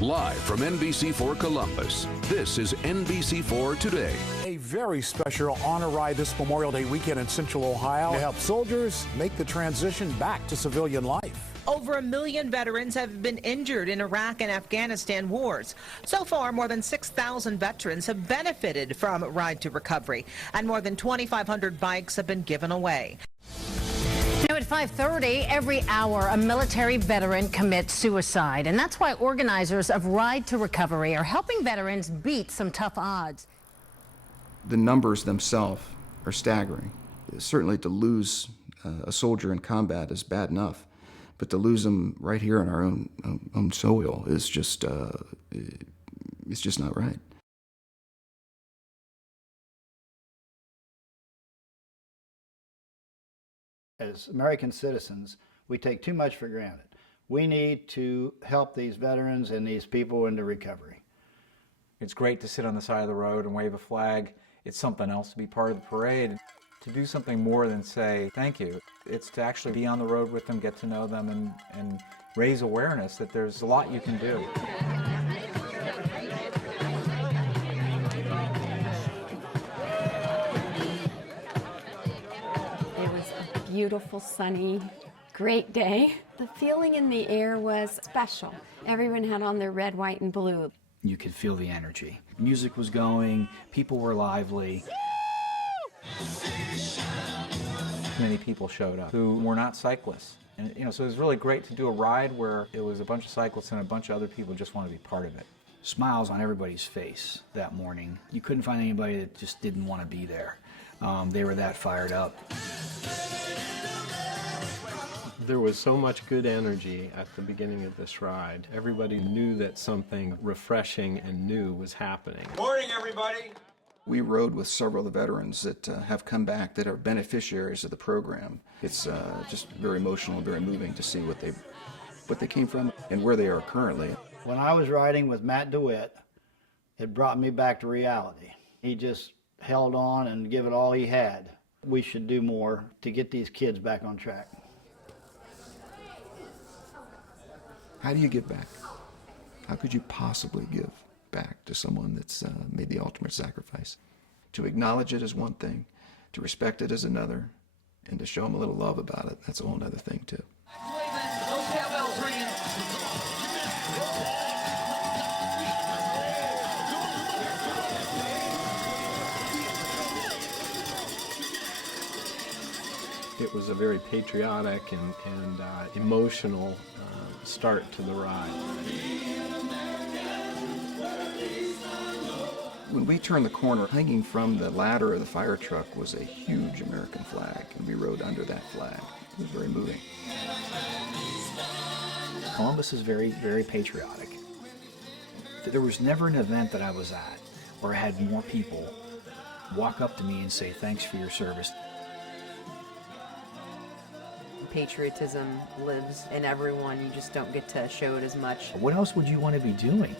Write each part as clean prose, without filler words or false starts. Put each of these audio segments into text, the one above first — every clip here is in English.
Live from NBC4 Columbus, this is NBC4 Today. A very special honor ride this Memorial Day weekend in Central Ohio to help soldiers make the transition back to civilian life. Over 1 million veterans have been injured in Iraq and Afghanistan wars. So far, more than 6,000 veterans have benefited from Ride to Recovery, and more than 2,500 bikes have been given away. Now at 5:30, every hour, a military veteran commits suicide. And that's why organizers of Ride to Recovery are helping veterans beat some tough odds. The numbers themselves are staggering. Certainly to lose a soldier in combat is bad enough, but to lose them right here on our own soil is just, it's just not right. As American citizens, we take too much for granted. We need to help these veterans and these people into recovery. It's great to sit on the side of the road and wave a flag. It's something else to be part of the parade. To do something more than say thank you, it's to actually be on the road with them, get to know them, and raise awareness that there's a lot you can do. Beautiful, sunny, great day. The feeling in the air was special. Everyone had on their red, white, and blue. You could feel the energy. Music was going, people were lively. Many people showed up who were not cyclists. And so it was really great to do a ride where it was a bunch of cyclists and a bunch of other people just want to be part of it. Smiles on everybody's face that morning. You couldn't find anybody that just didn't want to be there. They were that fired up. There was so much good energy at the beginning of this ride. Everybody knew that something refreshing and new was happening. Morning, everybody. We rode with several of the veterans that have come back that are beneficiaries of the program. It's just very emotional, very moving to see what they came from and where they are currently. When I was riding with Matt DeWitt, it brought me back to reality. He just held on and gave it all he had. We should do more to get these kids back on track. How do you give back? How could you possibly give back to someone that's made the ultimate sacrifice? To acknowledge it is one thing, to respect it is another, and to show them a little love about it, that's a whole other thing too. It was a very patriotic and emotional start to the ride. When we turned the corner, hanging from the ladder of the fire truck was a huge American flag, and we rode under that flag. It was very moving. Columbus is very, very patriotic. There was never an event that I was at where I had more people walk up to me and say, "Thanks for your service." Patriotism lives in everyone. You just don't get to show it as much. What else would you want to be doing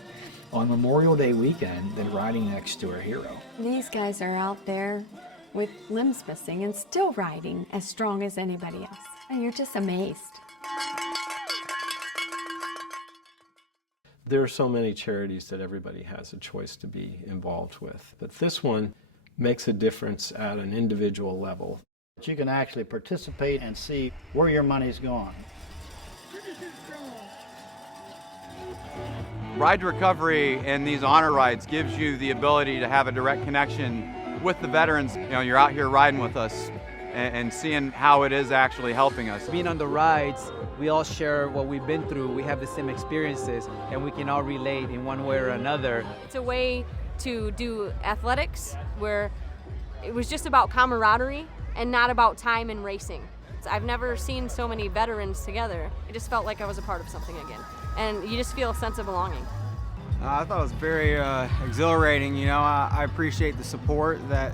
on Memorial Day weekend than riding next to a hero? These guys are out there with limbs missing and still riding as strong as anybody else. And you're just amazed. There are so many charities that everybody has a choice to be involved with, but this one makes a difference at an individual level. You can actually participate and see where your money's gone. Ride to Recovery and these honor rides gives you the ability to have a direct connection with the veterans. You're out here riding with us and seeing how it is actually helping us. Being on the rides, we all share what we've been through. We have the same experiences, and we can all relate in one way or another. It's a way to do athletics where it was just about camaraderie and not about time and racing. I've never seen so many veterans together. I just felt like I was a part of something again. And you just feel a sense of belonging. I thought it was very exhilarating. I appreciate the support that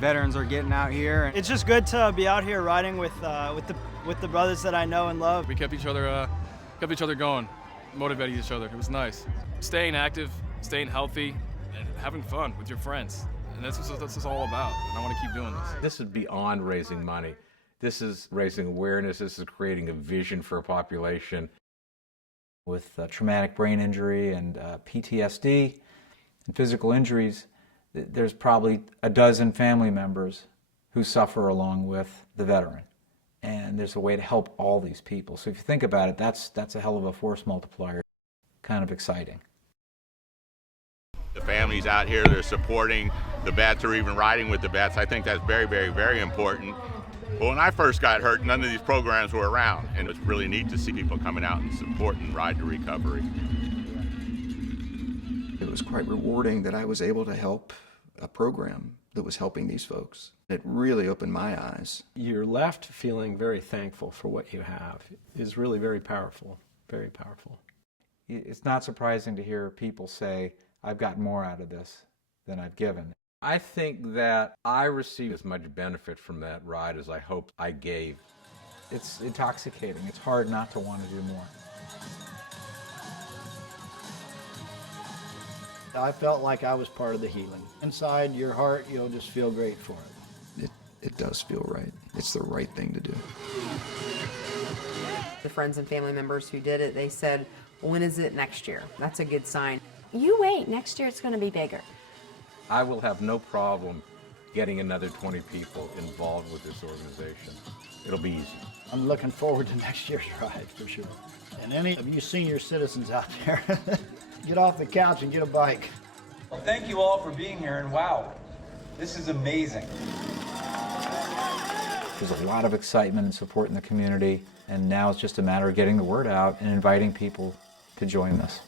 veterans are getting out here. It's just good to be out here riding with the brothers that I know and love. We kept each other going, motivated each other. It was nice. Staying active, staying healthy, and having fun with your friends. And that's what this is all about, and I want to keep doing this. This is beyond raising money. This is raising awareness. This is creating a vision for a population. With traumatic brain injury and PTSD and physical injuries, there's probably a dozen family members who suffer along with the veteran. And there's a way to help all these people. So if you think about it, that's a hell of a force multiplier. Kind of exciting. The families out here, they're supporting the vets or even riding with the vets. I think that's very, very, very important. But when I first got hurt, none of these programs were around, and it's really neat to see people coming out and supporting Ride to Recovery. It was quite rewarding that I was able to help a program that was helping these folks. It really opened my eyes. You're left feeling very thankful for what you have. Is really very powerful, very powerful. It's not surprising to hear people say, I've got more out of this than I've given. I think that I received as much benefit from that ride as I hoped I gave. It's intoxicating. It's hard not to want to do more. I felt like I was part of the healing. Inside your heart, you'll just feel great for it. It does feel right. It's the right thing to do. The friends and family members who did it, they said, when is it next year? That's a good sign. You wait, next year it's going to be bigger. I will have no problem getting another 20 people involved with this organization. It'll be easy. I'm looking forward to next year's ride for sure. And any of you senior citizens out there, get off the couch and get a bike. Well, thank you all for being here, and wow, this is amazing. There's a lot of excitement and support in the community, and now it's just a matter of getting the word out and inviting people to join this.